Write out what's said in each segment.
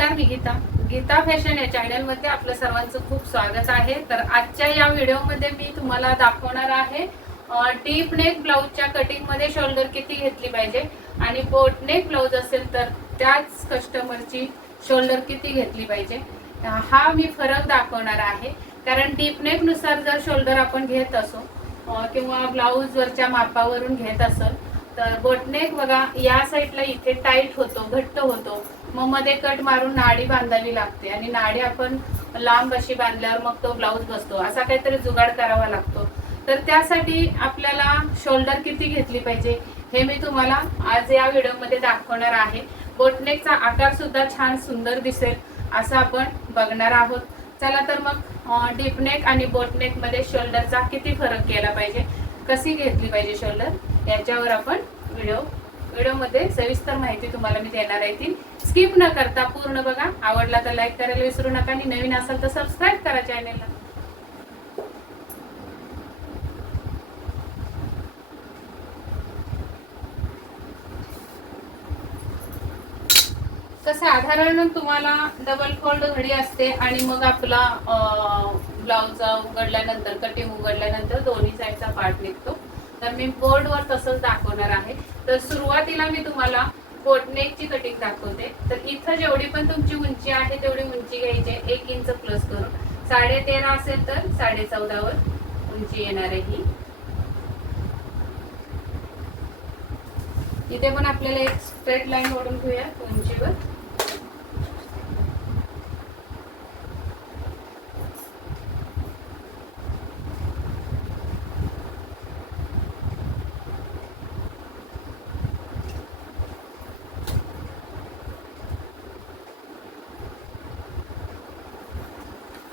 नमस्कार, मी गीता. गीता फॅशन या चॅनलमध्ये आपलं सर्वांचं खूप स्वागत आहे. तर आजच्या या व्हिडिओमध्ये मी तुम्हाला दाखवणार आहे डीप नेक ब्लाऊजच्या कटिंगमध्ये शोल्डर किती घेतली पाहिजे आणि बोट नेक ब्लाऊज असेल तर त्याच कस्टमरची शोल्डर किती घेतली पाहिजे हा मी फरक दाखवणार आहे. कारण डीप नेक नुसार जर शोल्डर आपण घेत असो किंवा ब्लाऊज वरच्या मापावरून घेत असेल तर बोटनेक बघा या साईडला इथे टाईट होतो, घट्ट होतो, मग मध्ये कट मारून नाडी बांधावी लागते आणि नाडी आपण लांब अशी बांधल्यावर मग तो ब्लाऊज बसतो, असा काहीतरी जुगाड करावा लागतो. तर त्यासाठी आपल्याला शोल्डर किती घेतली पाहिजे हे मी तुम्हाला आज या व्हिडिओमध्ये दाखवणार आहे. बोटनेकचा आकार सुद्धा छान सुंदर दिसेल असं आपण बघणार आहोत. चला तर मग डीप नेक आणि बोटनेक मध्ये शोल्डरचा किती फरक केला पाहिजे, कशी घेतली पाहिजे शोल्डर याच्यावर आपण व्हिडिओमध्ये सविस्तर माहिती तुम्हाला मी देणार आहे. ती स्किप न करता पूर्ण बघा. आवडला तर लाईक करायला विसरू नका आणि नवीन असाल तर सबस्क्राईब करा चॅनलला. साधारण तुम्हाला डबल फोल्ड घडी असते आणि मग आपला ब्लाउज उघडल्यानंतर कटिंग उघडल्यानंतर दोन्ही साईडचा पार्ट निघतो. तर मी बोर्डवर तसंच दाखवणार आहे. तर सुरुवातीला मी तुम्हाला बोटनेकची कटिंग दाखवते. तर इथं जेवढी पण तुमची उंची आहे तेवढी उंची घ्यायची, 1 इंच प्लस करून. 13.5 असेल तर 14.5 वर उंची येणार आहे ही. इथे पण आपल्याला एक स्ट्रेट लाईन ओढून घेऊया उंचीवर.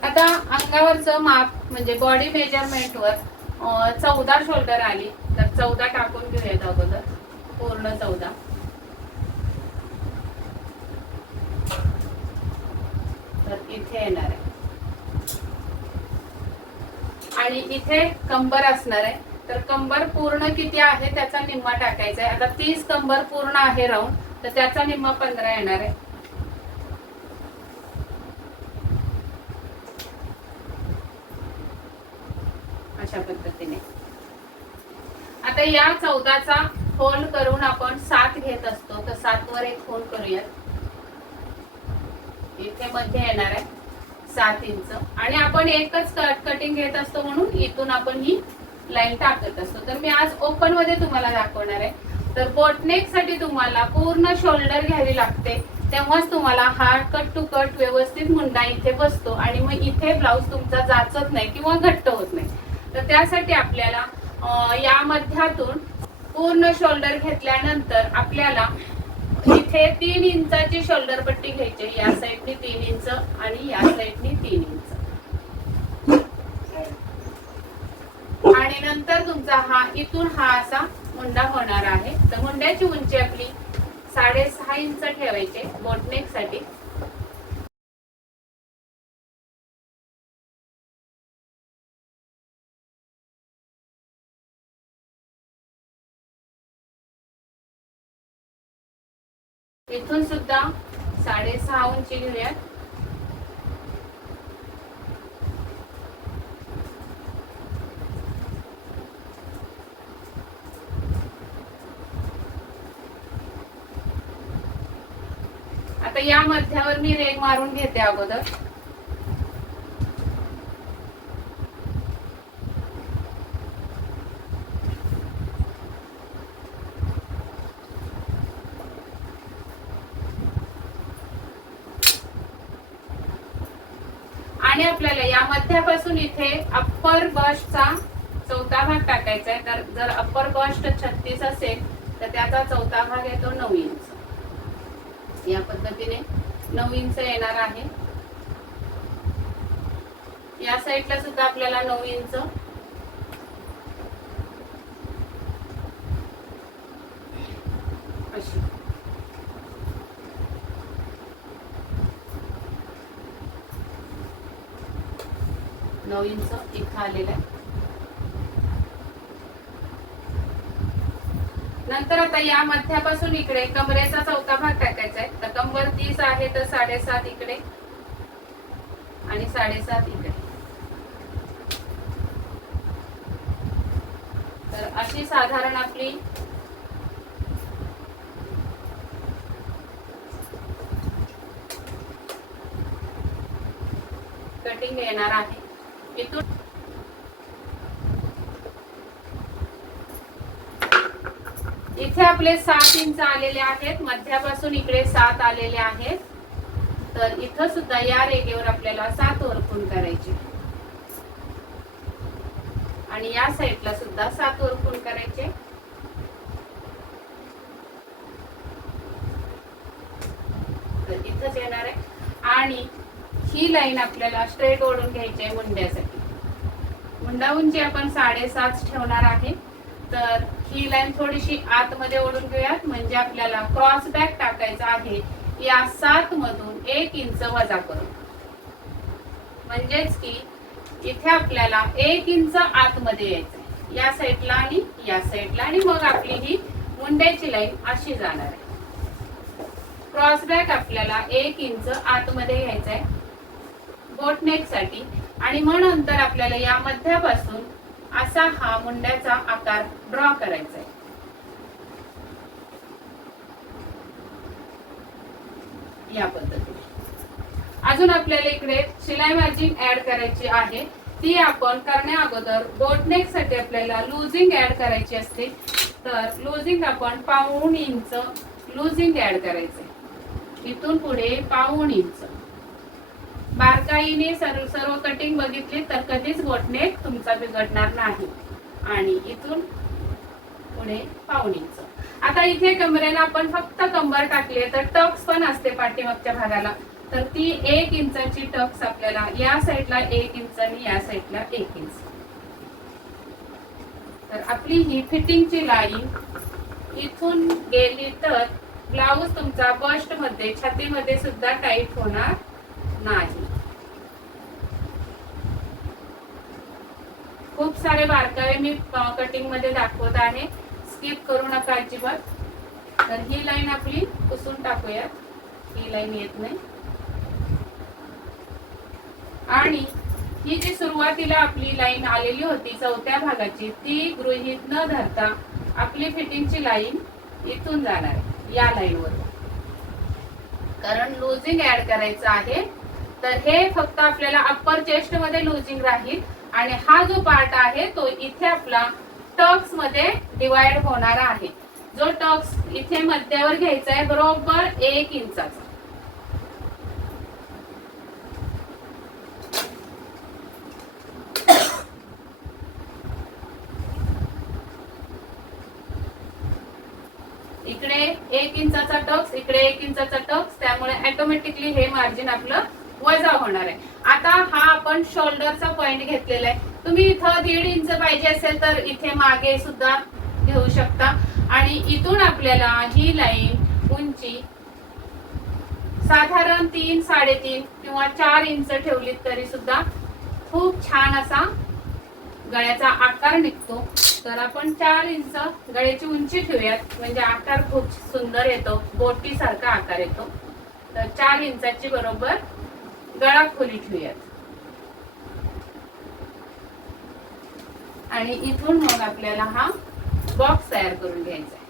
आता अंगावरचं माप म्हणजे बॉडी मेजरमेंट वर 14 शोल्डर आली तर 14 टाकून घेऊयात अगोदर. पूर्ण 14. तर इथे येणार आहे आणि इथे कंबर असणार आहे. तर कंबर पूर्ण किती आहे त्याचा निम्मा टाकायचा आहे. आता 30 कंबर पूर्ण आहे राऊंड, तर त्याचा निम्मा 15 येणार आहे. अशा पद्धतीने. आता या 14चा फोल्ड करून आपण 7 घेत असतो, तर 7 वर एक फोल्ड करूया. इथे मध्ये येणार आहे 7 इंच आणि आपण एकच कटिंग घेत असतो म्हणून इथून आपण ही लाईन टाकत असतो. तर मी आज ओपन मध्ये तुम्हाला दाखवणार आहे. तर बोटनेक साठी तुम्हाला पूर्ण शोल्डर घ्यावी लागते, तेव्हाच तुम्हाला हा कट टू कट व्यवस्थित मुंडा इथे बसतो आणि मग इथे ब्लाऊज तुमचा जाचत नाही किंवा घट्ट होत नाही. तर त्यासाठी आपल्याला या मध्यातून पूर्ण शोल्डर घेतल्यानंतर आपल्याला इथे 3 इंचाची शोल्डर पट्टी घ्यायची. या साईडनी 3 इंच आणि या साईडनी 3 इंच. आणि नंतर तुमचा हा इथून हा असा मुंडा होणार आहे. तर मुंड्याची उंची आपली 6.5 इंच ठेवायचे बोटनेक साठी. इथून सुद्धा 6.5 उंची घेऊया. आता या मध्यावर मी रेघ मारून घेते अगोदर. आणि आपल्याला या मध्यापासून इथे अप्पर बस्टचा 4था भाग टाकायचा आहे. तर जर अप्पर बस्ट 36 असेल तर त्याचा 4था भाग येतो 9 इंच. या पद्धतीने 9 इंच येणार आहे. या साईडला सुद्धा आपल्याला 9 इंच. अशी 9 इंच इथं आलेला आहे. नंतर आता या मध्यापासून इकडे कमरेचा चौथा भाग टाकायचा आहे. तर कंबर 30 आहे तर 7.5 इकडे आणि 7.5 इकडे. तर अशी साधारण आपली कटिंग येणार आहे. इथून इथे आपले 7 इंच आलेले आहेत, मध्यापासून इकडे 7 आलेले आहेत. तर इथं सुद्धा या रेघेवर आपल्याला 7 वरपून करायचे आणि या साईडला सुद्धा 7 वरपून करायचे. तर इथंच येणार आहे आणि ही लाईन आपल्याला स्ट्रेट ओढून घ्यायची आहे मुंड्यासाठी. मुंडा उंची आपण 7.5 ठेवणार आहे. तर ही लाईन थोडीशी आतमध्ये ओढून घेऊयात, म्हणजे आपल्याला क्रॉस बॅक टाकायचा आहे या 7 मधून 1 इंच वजा करून. म्हणजेच की इथे आपल्याला 1 इंच आतमध्ये यायचं या साईडला आणि या साईडला, आणि मग आपली ही मुंड्याची लाईन अशी जाणार आहे. क्रॉस बॅक आपल्याला 1 इंच आतमध्ये घ्यायचा आहे बोटनेक साठी, आणि मग नंतर आपल्याला या मध्यापासून असा हा मुंड्याचा आकार ड्रॉ करायचा आहे. या पद्धतीने अजून आपल्याला इकडे शिलाई मार्जिन ऍड करायची आहे. ती आपण करण्या अगोदर बोटनेक साठी आपल्याला लुजिंग ऍड करायची असते. तर लुजिंग आपण 1.5 इंच लुजिंग ऍड करायचे. इथून पुढे 1.5 इंच. बारकाईने सर्व कटिंग बघितली तर कधीच बोटनेक तुमचा बिघडणार नाही. आणि इथून पुढे 1.5 इंच. आता इथे कमरेला आपण फक्त कंबर टाकली तर टक्स पण असते पाठीमागच्या भागाला. तर ती 1 इंचाची टक्स आपल्याला या साईडला 1 इंच आणि या साईडला 1 इंच. तर आपली ही फिटिंगची लाईन इथून गेली तर ब्लाऊज तुमचा बस्ट मध्ये छातीमध्ये सुद्धा टाईट होणार नाही. खूप सारे बारकावे मी कटिंग मध्ये दाखवत आहे, स्किप करू नका अजिबात. तर ही लाईन आपली पुसून टाकूयात, ही लाईन येत नाही. आणि ही जी सुरुवातीला आपली लाईन आलेली होती चौथ्या भागाची, ती गृहीत न धरता आपली फिटिंगची लाईन इथून जाणार आहे या लाईन वर, कारण लुजिंग ऍड करायचं आहे. तर हे फक्त आपल्याला अप्पर चेस्ट मध्ये लुजिंग राहील आणि हा जो पार्ट आहे तो इथे आपला टक्स मध्ये डिवाइड होणार आहे. जो टक्स इथे मध्यावर घ्यायचा आहे बरोबर 1 इंचाचा. इकडे 1 इंचाचा टक्स, इकडे 1 इंचाचा टक्स, त्यामुळे ऑटोमॅटिकली हे मार्जिन आपलं वजा होणार आहे. आता हा आपण शोल्डरचा पॉइंट घेतलेला आहे. तुम्ही इथं 1.5 इंच पाहिजे असेल तर इथे मागे सुद्धा घेऊ शकता. आणि इथून आपल्याला ही लाईन उंची साधारण 3, 3.5 किंवा 4 इंच ठेवली तरी सुद्धा खूप छान असा गळ्याचा आकार निघतो. तर आपण 4 इंच गळ्याची उंची ठेवूयात, म्हणजे आकार खूप सुंदर येतो, बोटी सारखा आकार येतो. तर 4 इंचाची बरोबर गळा खोली ठेवूयात. आणि इथून मग आपल्याला हा बॉक्स तयार करून घ्यायचा आहे.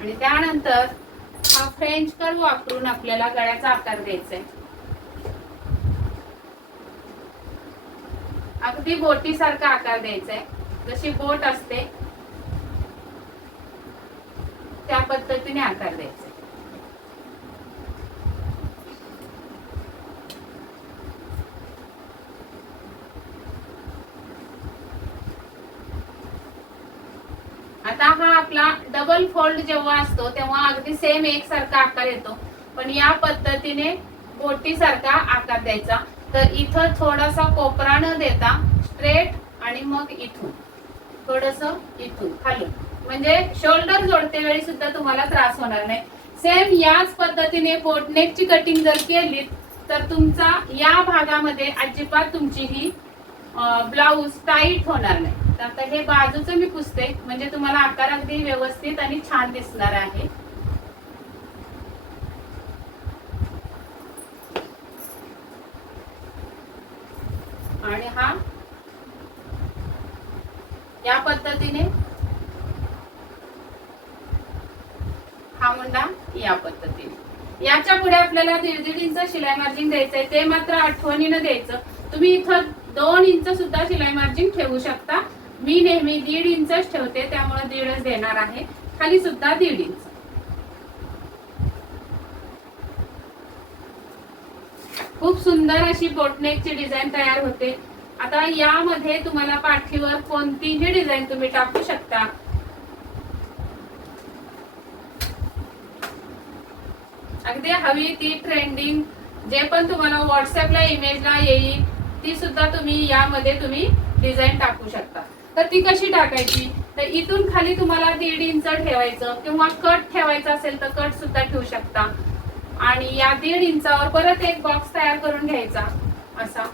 आणि त्यानंतर हा फ्रेंच कर्व वापरून आपल्याला गळ्याचा आकार द्यायचा आहे. अगदी बोटी सारखा आकार द्यायचा आहे, जशी बोट असते त्या पद्धतीने आकार द्यायचा. आता हा आपला डबल फोल्ड जेव्हा असतो तेव्हा अगदी सेम एकसारखा आकार येतो, पण या पद्धतीने बोटी सारखा आकार द्यायचा. तर इथं थोडासा कोपरा न देता स्ट्रेट आणि मग इथून थोडस इथून खालून, म्हणजे शोल्डर जोडते वेळी सुद्धा तुम्हाला त्रास होणार नाही. सेम याच पद्धतीने बोटनेकची कटिंग जर केली तर तुमचा या भागामध्ये अजिबात तुमची ही ब्लाऊज टाईट होणार नाही. तर आता हे बाजूचं मी पुसते म्हणजे तुम्हाला आकार अगदी व्यवस्थित आणि छान दिसणार आहे. आणि हा या पद्धतीने, हा मुंडा या पद्धतीने. याच्या पुढे आपल्याला 1.5 इंच शिलाई मार्जिन द्यायचंय. ते मात्र आठवणीनं द्यायचं. तुम्ही इथं 2 इंच सुद्धा शिलाई मार्जिन ठेवू शकता. मी नेहमी 1.5 इंचच ठेवते, त्यामुळे 1.5च देणार आहे. खाली सुद्धा 1.5 इंच. खूप सुंदर अशी बोटनेकची डिझाईन तयार होते. आता यामध्ये तुम्हाला पाठीवर कोणतीही डिझाईन तुम्ही टाकू शकता. अगदी हवी ती ट्रेंडिंग जे पण तुम्हाला व्हॉट्सअपला इमेजला येईल ती सुद्धा तुम्ही यामध्ये डिझाईन टाकू शकता. तर ती कशी टाकायची, तर इथून खाली तुम्हाला 1.5 इंच ठेवायचं किंवा कट ठेवायचं असेल तर कट सुद्धा ठेवू शकता. आणि या 1.5 इंचावर परत एक बॉक्स तयार करून घ्यायचा. असा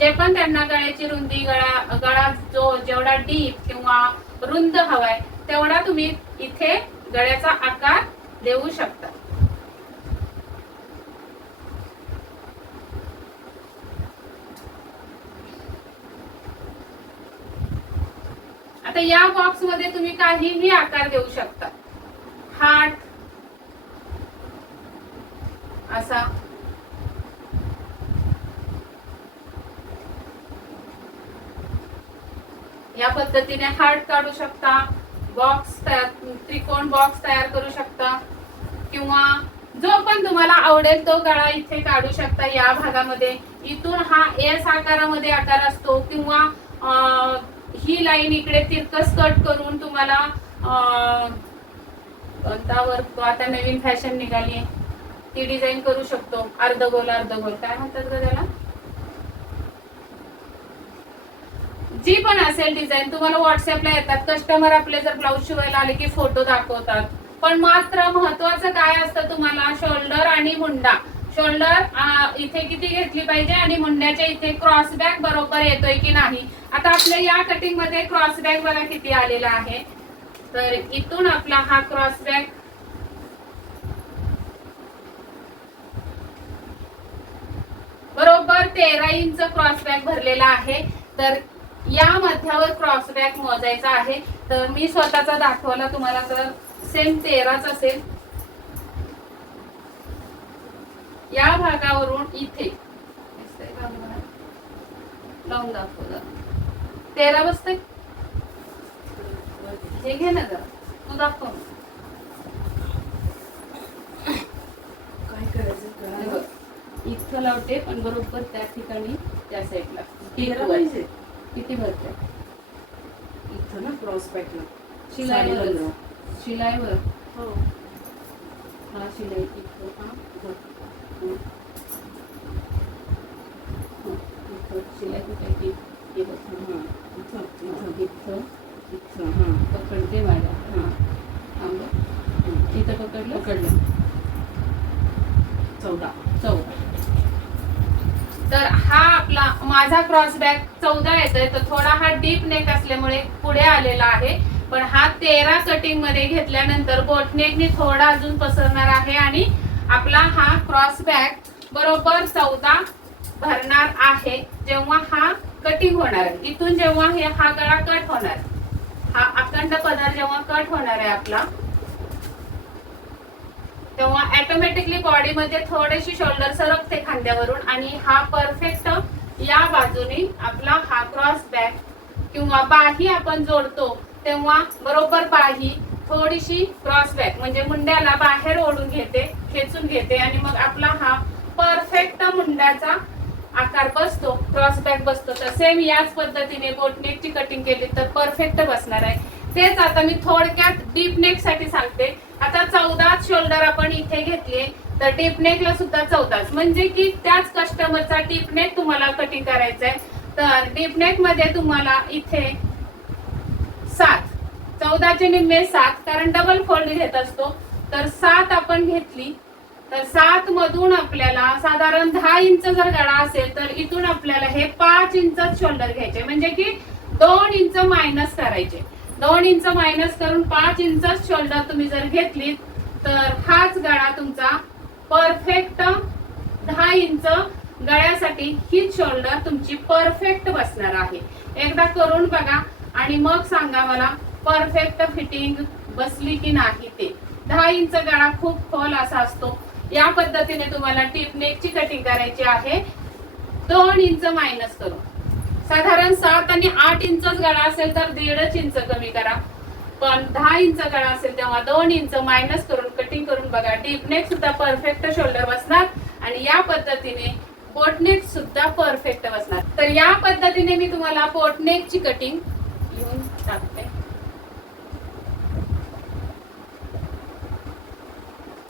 जे पण त्यांना गळ्याची रुंदी, गळा जो जेवढा डीप किंवा रुंद हवाय तेवढा तुम्ही इथे गळ्याचा आकार देऊ शकता. आता या बॉक्स मध्ये तुम्ही काहीही आकार देऊ शकता. हार्ट असा, या पद्धतीने हार्ट काढू शकता. बॉक्स त्रिकोण बॉक्स तयार करू शकता किंवा जो पण तुम्हाला आवडेल तो गळा इथे काढू शकता. या भागामध्ये इथून हा एस आकारामध्ये आकार असतो किंवा ही लाईन इकडे तिरकस कट करून तुम्हाला कोणतावर आता नवीन फॅशन निघाली ती डिझाईन करू शकतो. अर्धगोल अर्धगोल काय म्हणतात का त्याला, जी पण असेल डिझाईन तुम्हाला व्हॉट्सअपला येतात. कस्टमर आपले जर ब्लाऊज शिवायला आले की फोटो दाखवतात. पण मात्र महत्वाचं काय असतं, तुम्हाला शोल्डर आणि मुंडा. शोल्डर इथे किती घेतली पाहिजे आणि मुंड्याच्या इथे क्रॉस बॅक बरोबर येतोय की नाही. आता आपल्या या कटिंग मध्ये क्रॉस बॅक बघा किती आलेला आहे. तर इथून आपला हा क्रॉस बॅक बरोबर 13 इंच क्रॉस बॅक भरलेला आहे. तर या मध्यावर क्रॉस बॅक मोजायचा आहे. तर मी स्वतःचा दाखवला तुम्हाला तर सेम 13च असेल. या भागावरून इथे लावून दाखवलं 13 बसते. हे घे ना जरा तू दाखव. काय करायचं, इथं लावते पण बरोबर त्या ठिकाणी त्या साईडला किती भरते इथं ना क्रॉस बॅकला शिलाईवर. शिलाईवर हो हा शिलाई इथं. हा शिलाई कुठे पकडते माझ्या. इथं पकडलं 14. तर हा आपला माझा क्रॉस बॅक 14 येतोय. तर थोडा हा डीप नेक असल्यामुळे पुढे आलेला आहे. पण हा 13 कटिंग मध्ये घेतल्यानंतर बोटनेकने थोडा अजून पसरणार आहे आणि आपला हा क्रॉस बॅक बरोबर 14 भरणार आहे. जेव्हा हा कटिंग होणार आहे इथून, जेव्हा हा गळा कट होणार, हा अखंड पदर जेव्हा कट होणार आहे आपला, तेव्हा ऑटोमॅटिकली बॉडी मध्ये थोडीशी शोल्डर सरकते खांद्यावरून आणि हा परफेक्ट या बाजूने आपला हा क्रॉस बॅक किंवा बाही आपण जोडतो तेव्हा बरोबर बाही थोडीशी क्रॉस बॅक म्हणजे मुंड्याला बाहेर ओढून घेते, खेचून घेते आणि मग आपला हा परफेक्ट मुंड्याचा आकार बसतो, क्रॉस बॅक बसतो. तर सेम याच पद्धतीने बोटनेकची कटिंग केली तर परफेक्ट बसणार आहे. तेच आता मी थोडक्यात डीप नेक साठी सांगते. आता 14 शोल्डर आपण इथे घेतले तर डीप नेकला सुद्धा 14, म्हणजे की त्याच कस्टमरचा डीप नेक तुम्हाला कटिंग करायचा आहे. तर डीप नेक मध्ये तुम्हाला इथे 7, 14चे निम्मे 7, कारण डबल फोल्ड घेत असतो. तर 7 आपण घेतली तर 7 मधून आपल्याला साधारण 10 इंच जर गळा असेल तर इथून आपल्याला हे 5 इंच शोल्डर घ्यायचे, म्हणजे की 2 इंच मायनस करायचे. 2 इंच मायनस करून 5 इंच शोल्डर तुम्ही जर घेतली तर हाच गळा तुमचा परफेक्ट 10 इंच गळ्यासाठी हीच शोल्डर तुमची परफेक्ट बसणार आहे. एकदा करून बघा आणि मग सांगा मला परफेक्ट फिटिंग बसली की नाही ते. 10 इंच गळा खूप खोल असा असतो. या पद्धतीने तुम्हाला टीप नेकची कटिंग करायची आहे. 2 इंच मायनस करून साधारण 7 आणि 8 इंचच गळा असेल तर 1.5 इंच कमी करा. पण 10 इंच गळा असेल तेव्हा 2 इंच मायनस करून कटिंग करून बघा. डीप नेक सुद्धा परफेक्ट शोल्डर बसणार आणि या पद्धतीने बोटनेक सुद्धा परफेक्ट बसणार. तर या पद्धतीने मी तुम्हाला बोटनेकची कटिंग घेऊन टाकते.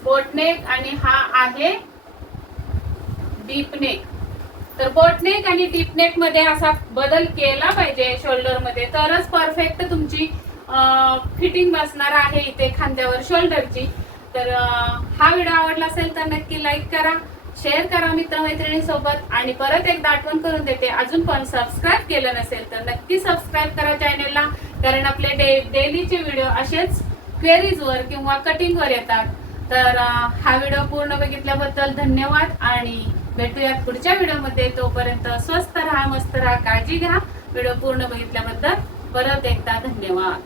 बोटनेक आणि हा आहे डीप नेक. तर बोटनेक आणि डीप नेक मध्ये असा बदल केला पाहिजे शोल्डर मध्ये, तरच परफेक्ट तुमची फिटिंग बसणार आहे इथे खांद्यावर शोल्डरची. तर हा व्हिडिओ आवडला असेल तर नक्की लाईक करा, शेअर करा मित्रमैत्रिणी सोबत. आणि परत एकदा आठवण करून देते, अजून पण सबस्क्राईब केलं नसेल तर नक्की सबस्क्राईब करा चॅनेलला, कारण आपले डेलीचे व्हिडिओ असेच क्वेरीज वर किंवा कटिंग वर येतात. तर हा व्हिडिओ पूर्ण बघितल्याबद्दल धन्यवाद आणि भेटूयात पुढच्या व्हिडिओमध्ये. तोपर्यंत स्वस्त राहा, मस्त राहा, काळजी घ्या. व्हिडिओ पूर्ण बघितल्याबद्दल परत एकदा धन्यवाद.